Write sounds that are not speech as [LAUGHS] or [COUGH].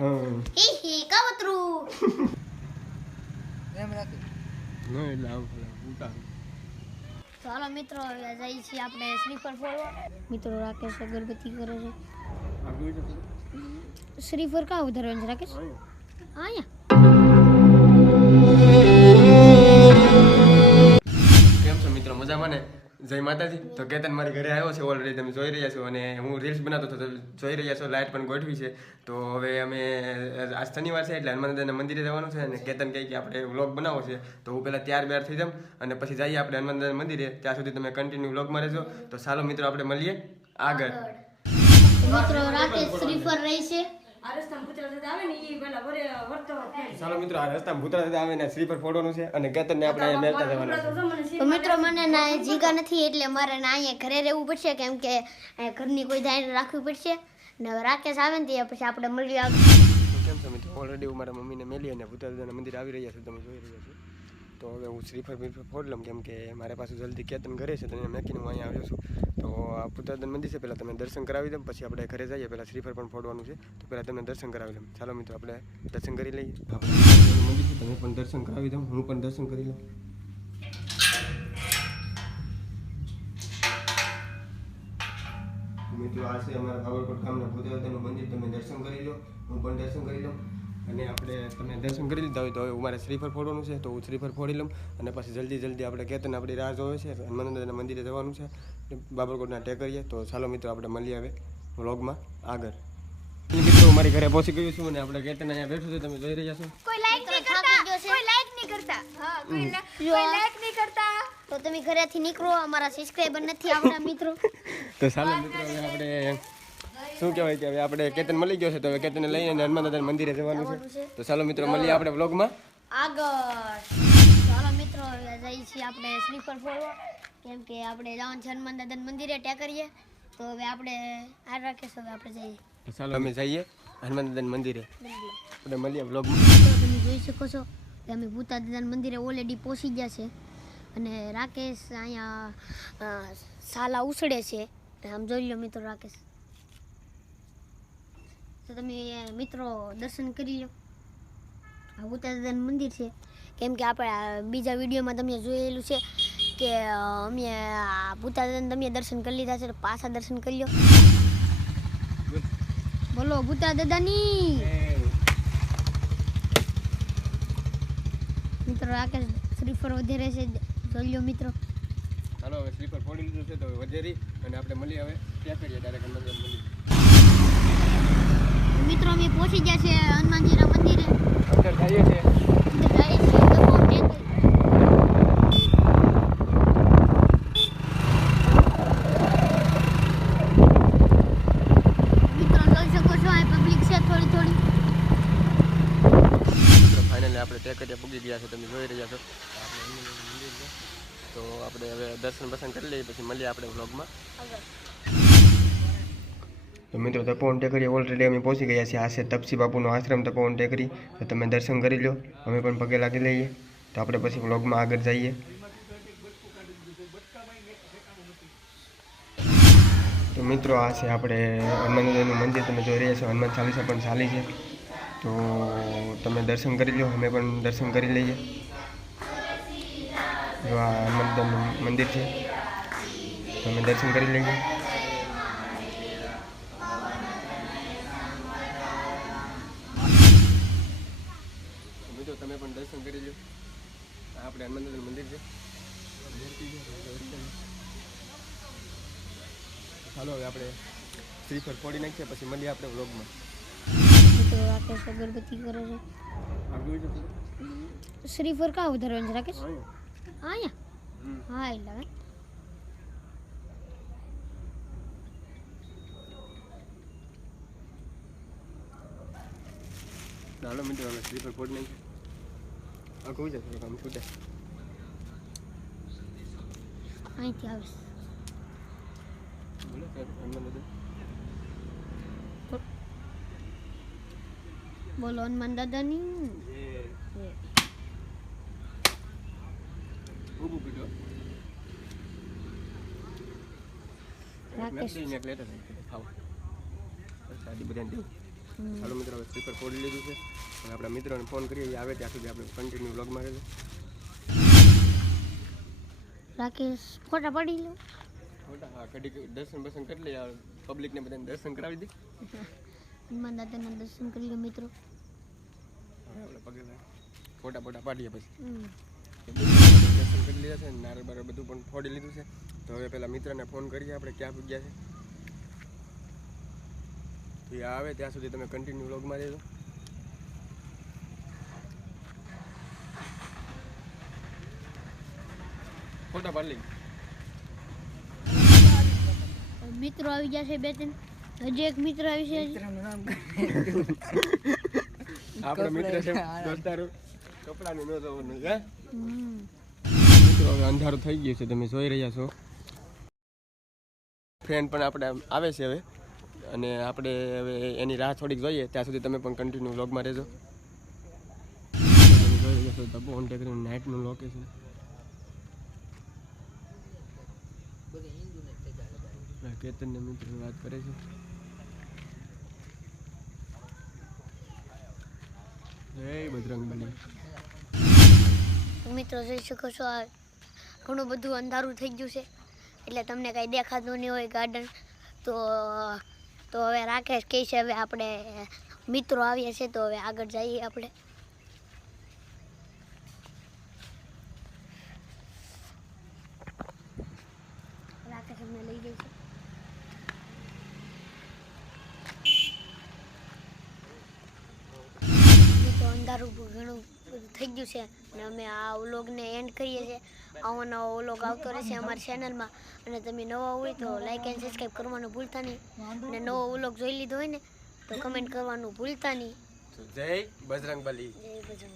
હા હી કબૂતરું એમ રાખી ન એટલે ઉતા ચાલો મિત્રો જઈએ છીએ આપણે શ્રીફળ ફોડવા. મિત્રો રાકેશ અગરબત્તી કરે છે. શ્રીફળ કા ઉધારવાનું છે રાકેશ? અહીંયા. કેમ છો મિત્રો? મજામાં ને? જય માતાજી તો કેતન મારી ઘરે આવ્યો છે ઓલરેડી તમે જોઈ રહ્યા છો અને હું રીલ્સ બનાવતો હતો જોઈ રહ્યા છો લાઇટ પણ ગોઠવી છે તો હવે અમે આજ શનિવાર છે એટલે હનુમાન દાદાના મંદિરે જવાનું છે અને કેતન કહે કે આપણે વ્લોગ બનાવવો છે તો હું પહેલાં ત્યાર બેર થઈ જાઉં અને પછી જઈએ આપણે હનુમાન દાદાના મંદિરે ત્યાં સુધી તમે કન્ટિન્યુ વ્લોગમાં રહેજો તો ચાલો મિત્રો આપણે મળીએ આગળ મિત્રો રાકેશ શ્રીફળ રહી છે ચાલો મિત્રો આ રસ્તામાં ભૂતરા દાદા આવે ને શ્રીફળ ફોડવાનું છે અને કેતનને આપણે અહીંયા મેળતા જવાના તો મિત્રો મને ના જીગા નથી એટલે મારે ના અહીંયા ઘરે રહેવું પડશે કેમ કે ઘરની કોઈ ધ્યાન રાખવી પડશે. ને હવે રાકેશ આવે ને ત્યાં પછી આપણે મળીએ આવી કેમ છો મિત્રો? ઓલરેડી હું મારા મમ્મીને મેલી અને ભૂતરા દાદાના મંદિર આવી રહ્યા છું તમે જોઈ રહ્યા છો. તો હવે હું શ્રીફળ બીફળ ફોડ લઉં કેમ કે મારે પાછું જલ્દી કેતન ઘરે છે તો એને મેકીને હું અહીંયા આવ્યો છું. તો આ ભૂતરા દાદાનું મંદિર છે પહેલાં તમે દર્શન કરાવી દઉં પછી આપણે ઘરે જઈએ પહેલાં શ્રીફળ પણ ફોડવાનું છે તો પહેલાં તમને દર્શન કરાવી લઉં ચાલો મિત્રો આપણે દર્શન કરી લઈએ. મંદિર છે તમે પણ દર્શન કરાવી દઉં હું પણ દર્શન કરી લઉં. મિત્રો આ છે અમારા બાબરકોટ ગામના ભૂતરાદાનું મંદિર તમે દર્શન કરી લો હું પણ દર્શન કરી લઉં. અને આપણે તમે દર્શન કરી લીધા હોય તો હવે મારે શ્રીફળ ફોડવાનું છે તો હું શ્રીફળ ફોડી લઉં અને પછી જલ્દી જલ્દી આપણે કેતન આપણી રાહ જોવે છે હનુમાનદાના મંદિરે જવાનું છે બાબરકોટના ટેકરીએ. તો ચાલો મિત્રો આપણે મળીએ હવે વ્લોગમાં આગળ. મિત્રો મારી ઘરે પહોંચી ગયું છું અને આપણે કેતન અહીંયા બેઠું છે તમે જોઈ રહ્યા છો. કોઈ લાઈક નહીં કરતા. કોઈ લાઈક નહીં કરતા. હા કોઈ કોઈ લાઈક નહીં કરતા. તો તમે ઘરેથી નીકળો અમારા સબસ્ક્રાઇબર નથી આપણા મિત્રો. [LAUGHS] તો ચાલો મિત્રો આપણે શું કહેવાય કે હવે આપણે કેતન મળી ગયો છે તો હવે કેતનને લઈને હનુમાન દાદાના મંદિરે જવાનું છે. તો ચાલો મિત્રો મળીએ આપણે વ્લોગમાં આગળ. ચાલો મિત્રો હવે જઈએ છીએ આપણે સ્લીપર ફોડવા કેમ કે આપણે જવાનું છે હનુમાન દાદાના મંદિરે ટેકરીએ તો હવે આપણે આ રાખીશું હવે આપણે જઈએ. ચાલો. અમે જઈએ હનુમાન દાદાના મંદિરે. આપણે મળીએ વ્લોગમાં તમે જોઈ શકો છો કે અમે ભૂતા દાદાના મંદિરે ઓલરેડી પહોંચી ગયા છે. અને રાકેશ અહીંયા સાલા ઉછળે છે. આમ જોઈ લો મિત્રો રાકેશ. તો તમે મિત્રો દર્શન કરી લો. આ ઉત્તરાધન મંદિર છે. કેમ કે આપણે બીજા વિડીયોમાં તમે જોયેલું છે કે અમે આ ભૂતા દાદાને તમે દર્શન કરી લીધા છે તો પાછા દર્શન કરી લો. બોલો, ભૂતા દાદાની. મિત્રો, રાકેશ શ્રીફળ વધારે છે. જોઈ લો મિત્રો. ચાલો હવે સ્લીપર ફોડી લીધું છે તો વધેરી અને આપણે મળી હવે. ત્યાં કરીએ ડાયરેક્ટ હનુમાન મંદિર. મિત્રો અમે પહોંચી ગયા છે હનુમાનજીના મંદિરે. અંદર જઈએ છીએ. છે તો મિત્રો જોઈ શકો છો આ પબ્લિક છે થોડી થોડી. મિત્રો ફાઇનલી આપણે ટેકરીએ પૂગી ગયા છે તમે જોઈ રહ્યા છો. તો આપણે હવે દર્શન બર્શન કરી લઈએ પછી મળીએ આપણે વ્લોગમાં મિત્રો તપોવન ટેકરી ઓલરેડી અમે પહોંચી ગયા છીએ. આ છે તપસી બાપુનો આશ્રમ તપોવન ટેકરી તો તમે દર્શન કરી લો. અમે પણ પગે લાગી લઈએ. તો આપણે પછી વ્લોગમાં આગળ જઈએ. તો મિત્રો, આ છે આપણે હનુમાનજીનું મંદિર. તમે જોઈ રહ્યા છો, હનુમાન ચાલીસા પણ ચાલી છે. તો તમે દર્શન કરી લો. અમે પણ દર્શન કરી લઈએ. જો આ હનુમાન મંદિર છે. તમે દર્શન કરી લઈએ. મિત્રો તમે પણ દર્શન કરી લો આ આપણે હનુમાન મંદિર છે. ચાલો હવે આપણે શ્રીફળ ફોડી નાખીએ પછી મળીએ આપણે વ્લોગમાં મિત્રો રાકેશ અગરબત્તી કરે છે. શ્રીફળ કા છે? રાકેશ અહીંયા? હા એટલે ચાલો મિત્રો અમે સ્લીપર ફોડ નાખીએ આ કહું છે થોડુંક આમ છૂટે અહીંથી આવે બોલો સાહેબ હનુમાન દાદા બોલો હનુમાન દાદાની ઊભું પીધો રાકેશ મેં લેટર ખાવ સાદી બધાને દેવું ચાલો મિત્રો હવે સ્લીપર ફોડી લીધું છે. અને આપણા મિત્રોને ફોન કરીએ આવે ત્યાં સુધી આપણે કન્ટિન્યુ વ્લોગમાં રહેજો. રાકેશ ફોટા પડી લો. ફોટા? હા કડી દર્શન બર્શન કરી લઈએ. પબ્લિકને બધાને દર્શન કરાવી દે હનુમાન દાદાના દર્શન કરી લો મિત્રો. આપણે પગે. ફોટા ફોટા પાડીએ પછી. દર્શન કરી લીધા છે નારળ બારળ બધું પણ ફોડી લીધું છે. તો હવે પેલા મિત્રને ફોન કરીએ આપણે ક્યાં પૂગ્યા છે. એ આવે ત્યાં સુધી તમે કન્ટિન્યુ વ્લોગમાં રહેજો. ફોટા પાડી લઈ. મિત્રો આવી જશે બે ત્રણ. હજી એક મિત્ર આવી છે [LAUGHS] આપણો મિત્ર છે. દોસ્તારો. કપડાનું ન જોવાનું હે? મિત્રો હવે અંધારું થઈ ગયું છે તમે જોઈ રહ્યા છો. ફ્રેન્ડ પણ આપણે આવે છે હવે. અને આપણે હવે એની રાહ થોડીક જોઈએ, ત્યાં સુધી તમે પણ કન્ટિન્યુ વ્લોગમાં રહેજો. તમે જોઈ રહ્યા છો તપો ઓન ટેકરીનું નાઇટનું લોકેશન કેતન ને મિત્ર વાત કરે છે. જય મિત્રો જોઈ શકો છો, આ ઘણું બધું અંધારું થઈ ગયું છે. એટલે તમને કાંઈ દેખાતું નહીં હોય ગાર્ડન તો તો હવે રાકેશ કહે છે, હવે આપણે મિત્રો આવીએ છીએ, તો હવે આગળ જઈએ આપણે. રાકેશ અમને લઈ જાય છે. અંધારું ઘણું બધું થઈ ગયું છે. અને અમે આ વ્લોગને એન્ડ કરીએ છીએ. આવો નવો વ્લોગ આવતો રહેશે અમારી ચેનલમાં અને તમે નવા હોય તો લાઇક એન્ડ સબસ્ક્રાઈબ કરવાનું ભૂલતા નહીં. અને નવો વ્લોગ જોઈ લીધો હોય ને તો કમેન્ટ કરવાનું ભૂલતા નહીં. જય બજરંગ જય બજરંગ